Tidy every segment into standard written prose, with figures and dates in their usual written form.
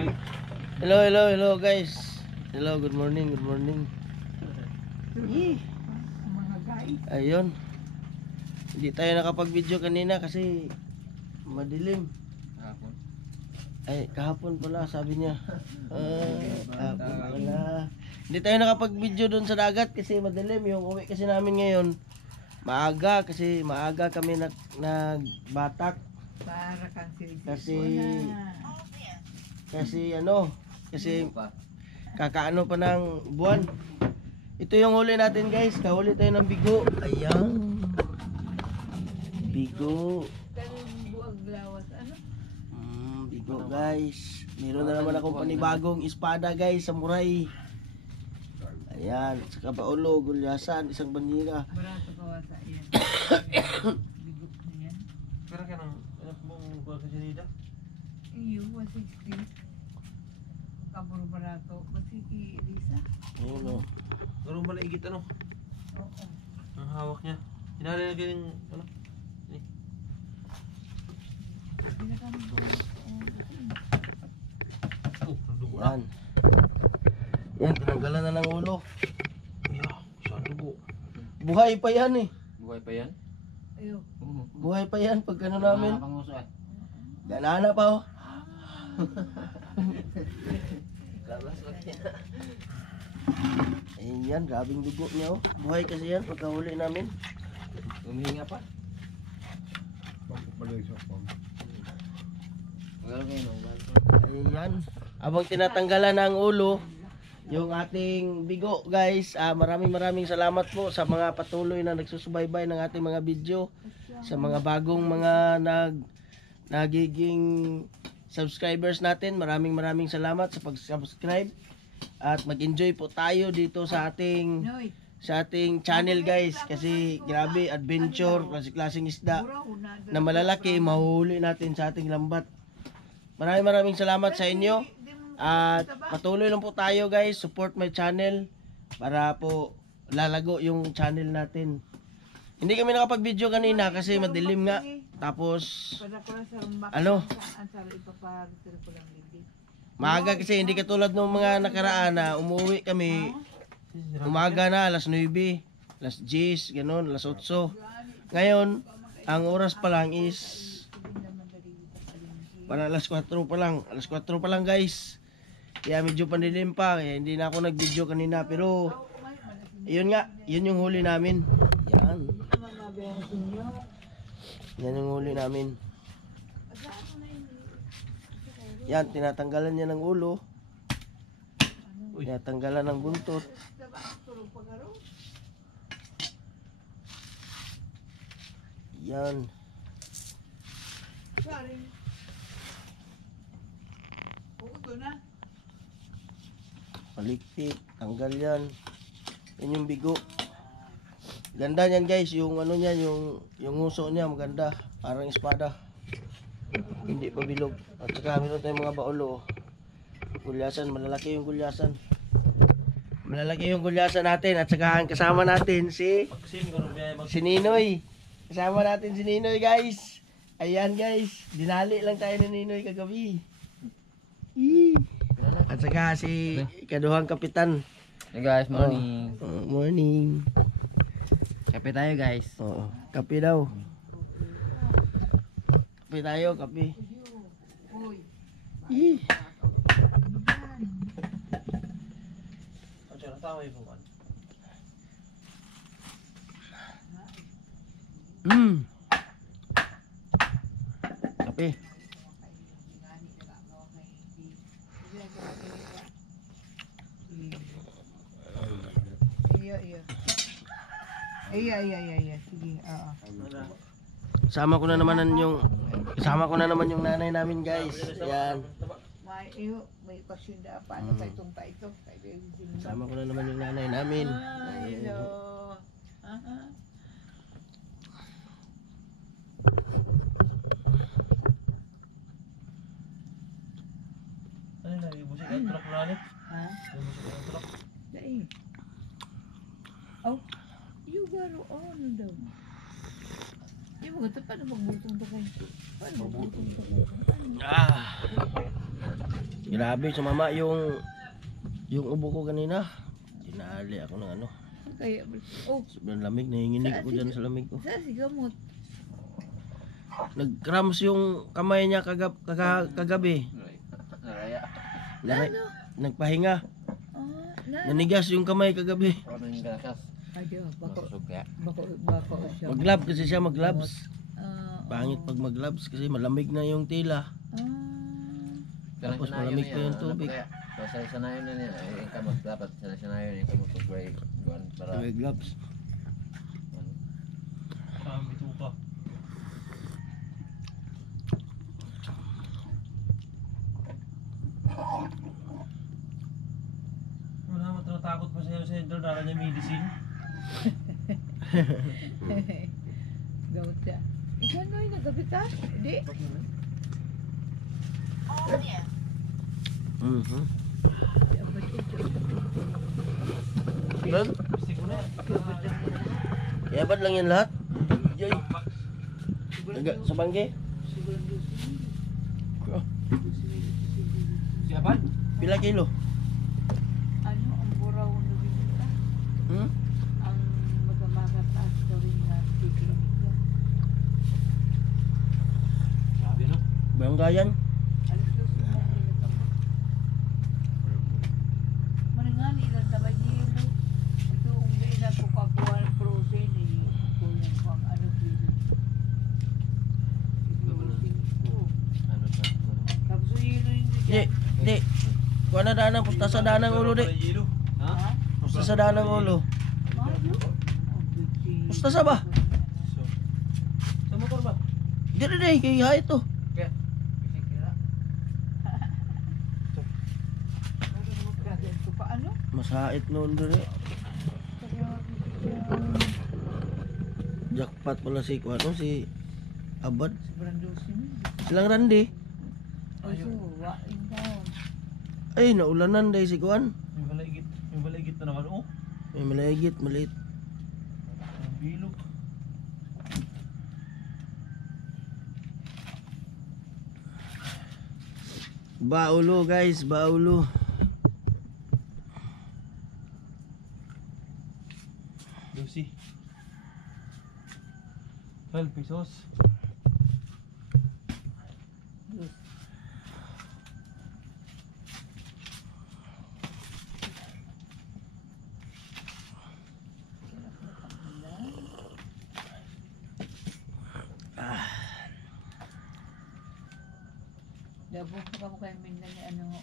Hello guys. Hello, good morning. Ayun. Hindi tayo nakapag-video kanina kasi madilim. Kahapon. Ay, kahapon pala sabi niya. Kahapon pala. Hindi tayo nakapag-video doon sa dagat kasi madilim. Yung uwi kasi namin ngayon maaga kasi maaga kami nagbatak. Para kang Kasi kakaano pa ng buwan. Ito yung huli natin guys. Kahuli tayo ng bigo. Ayan. Bigo. Bigo guys. Meron na naman akong panibagong espada guys. Samurai. Ayan. Saka baulo, gulyasan, isang banira. barato kawasa yan. Bigo na yan. Pero ka nang anak mong buwan ka siya nila? Iyo, 160. Kaburo barato. Masiki, Elisa. Ayun o. Garong ba naigit ano? Oo. Ang hawak niya. Hinali na galing ano? Nandugo na. Yan. Yan, tinanggalan na ng ulo. Saan dugo? Buhay pa yan eh. Buhay pa yan? Ayo. Buhay pa yan pag ano namin. Panguso eh. Ganana pa oh. Ayun yan, grabing dugo niya oh. Buhay kasi yan pagkahuli namin. Humihinga pa? Ayun yan. Abang tinatanggalan ng ulo yung ating bigo guys. Maraming salamat po sa mga patuloy na nagsusubaybay ng ating mga video. Sa mga bagong mga nagiging subscribers natin. Maraming salamat sa pag-subscribe. At mag-enjoy po tayo dito sa ating channel guys. Kasi grabe, adventure, klaseng isda na malalaki, mahuli natin sa ating lambat. Maraming salamat sa inyo. At patuloy lang po tayo guys. Support my channel para po lalago yung channel natin. Hindi kami nakapag-video kanina kasi madilim nga. Tapos ano? Maaga kasi hindi katulad ng mga nakaraan na umuwi kami umaga na alas 9, alas 10, ganun, alas 8. Ngayon, ang oras pa lang is para alas 4 pa lang. Alas 4 pa lang guys. Kaya medyo pandilim pa. Kaya hindi na ako nag-video kanina. Pero, yun nga. Yun yung huli namin. Yan. Yan yung huli namin. Yan, tinatanggalan niya ng ulo. Tinatanggalan ng buntot. Yan. Palikpik, tanggal yan. Yan yung bigo. Ganda niyan guys, yung ano niya, yung uso niya maganda, parang espada. Hindi pa bilog. At saka meron tayong mga baulo. Gulyasan, malalaki yung gulyasan. Malalaki yung gulyasan natin at saka ang kasama natin si Ninoy. Kasama natin si Ninoy guys. Ayan guys, dinali lang tayo ni Ninoy kagabi. At saka si kaduhang kapitan. Hey guys, morning. Morning. Kape tayo guys. Oo, kape daw. Kape tayo, kape. Kape. Iya. Sige, oo. Sama ko na naman yung nanay namin guys. Ayan. May pasyenda pa ano pa itong ito. Sama ko na naman yung nanay namin. Hello. Ano na, ibusik ang tulak na ulit? Ha? Ibusik ang tulak. Dahil. Oh, you garo ano daw? Yung mga paano magbutong to kayo? Paano magbutong to kayo? Grabe, sumama yung ubo ko kanina. Tinali ako ng ano. Kaya, oh, Sobrang lamig, nanginginig ako dyan sa lamig ko. saan si gamot? Nag-cramps yung kamay niya kagabi. Naraya. Ano? Nagpahinga. Na? Nanigas yung kamay kagabi. Ano yung gakas? Ayo, bako Masugya. siya. Mag-glove kasi siya mag-gloves. Ah, Pangit pag mag-gloves kasi malamig na yung tila. Tapos malamig pa yung tubig. Sanayin na niya. Ay, kamot dapat. Sanayin yung kamot pag-gray. Para... Gloves. Kami ito ka. Wala mo tinatakot pa sa'yo sa center. Dala niya medicine. gamot siya. Ikaw na yung nagabi ka? Hindi. Mhm. Ilan? Gusto ko na. Yabat lang yan lahat. Joy. Sa bangke. Si Abad? Pila kilo? Ano ang buraw na binita? Hmm? Ang magmamataas ko rin na tikinig niya. Sabi no? Banggayan. Alas dos na ilan ako. Maningan ilan naman niyo. Ito ang gain ako kakuha ng protein eh. Kulang ko ang ano kilo. Ano sa? Tapos yun yung Di, di. Kuha na danang, pusta sa danang ulo di. Ha? Pusta sa danang ulo. Pusta sa ba? Sa motor ba? Di di, kaya ito. Kaya. Paano? Masait noon doon eh. Jackpot pala si Kuano, si Abad. Sobrang dosin mo. Ilang randi? Ayo, wain down. Ay, naulanan dahil si Kuan. Yung baligit na naman. Oh, May malayagit, maliit. ang bilog. Baulo guys, baulo. Lucy. 12 pesos. Dabong pa mo kayo minna ni ano ni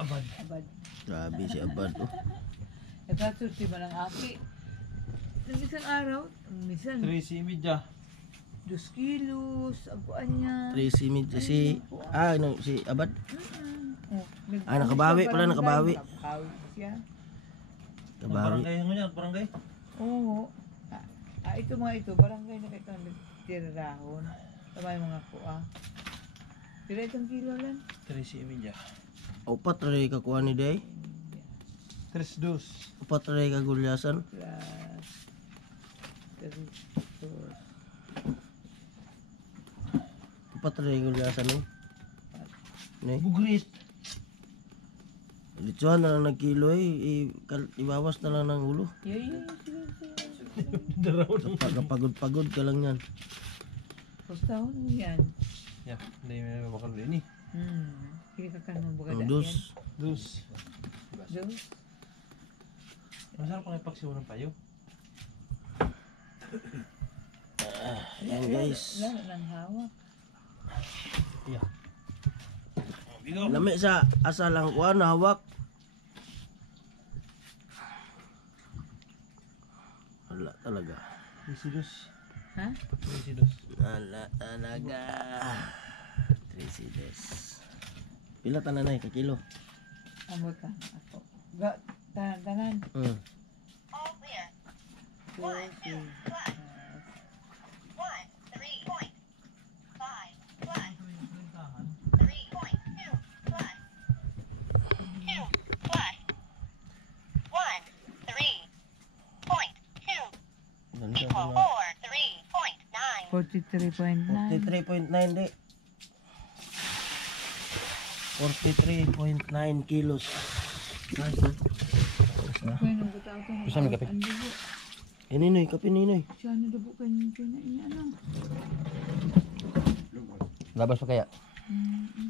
Abad. Abad. Grabe si Abad. Oh. Nagkasulti ba ng aki? Nang isang araw, minsan 3.30. 2 kilos, ang kuan niya. Tracy Mid, si ano, si Abad. Oh, Nakabawi pala, nakabawi. Nakabawi siya. Ang Kabawi. barangay mo niya, barangay. Oo. Ito mga ito, barangay na kayo nagtirahon. Tama yung mga kuha. Sila itong kilo lang. 3.30. Upat ray ka kuha ni Day. 3.2. Upat ray ka gulyasan. Plus, Upat ray gulyasan ni. Ni. Bugrit. Litsuhan na lang nagkilo eh. Ibawas na lang ng ulo. yun. Daraw ng... Kapagod-pagod ka lang yan. Pustahon mo yan. Yeah, hindi mo bakal din eh. Kini ka kan mo baga Ang dus. Dus. Dos. Masarap pang ipagsiwa ng payo. Ayan guys. Lalo ng hawak. Yeah. Lami sa asa lang kuha na hawak. Wala talaga. 3.2. Ha? 3.2. Wala talaga. 3 CDs. Pila tanan na kakilo? Amo ka ako. Tanan. Hmm. Ganda pala. 43.9. 43.9 di. 43.9 kilos. Nice na. Nice na. Kaya nang gataw ito. Gusto mo kape? Ang dugo. Eh, Ninoy, kape Ninoy. Siya na dugo kayo na ano. Labas pa kaya?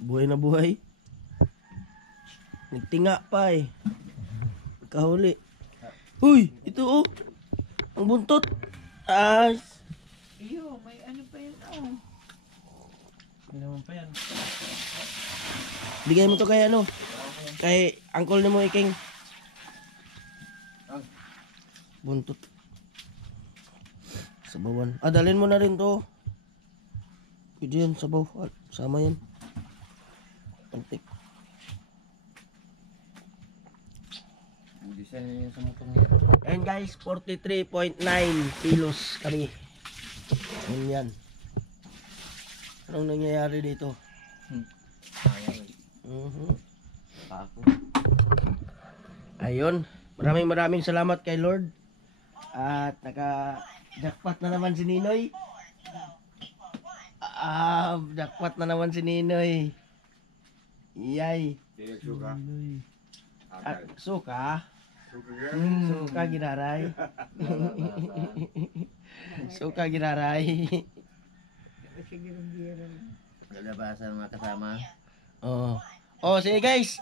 Buhay na buhay. Nagtinga pa eh. Kahuli. Uy, ito oh. Ang buntot. Ah, Iyo, may ano pa yun oh. bigay mo to kay ano? Kay uncle ni mo iking. Buntot. Sabawan. Ah, dalhin mo na rin to. Pwede yan, sabaw. Ah, sama yan. Pantik. Hindi siya yung sa mutong niya. And guys, 43.9 kilos kami. Yun yan. Anong nangyayari dito? Sayang eh. Tako. Ayun. Maraming salamat kay Lord. At naka-jackpot na naman si Ninoy. Jackpot na naman si Ninoy. Yay. Ninoy. At suka. Suka giraray. Suka giraray. Sige rin gira. Lalabasan mga kasama. Oh. Oh, sige guys.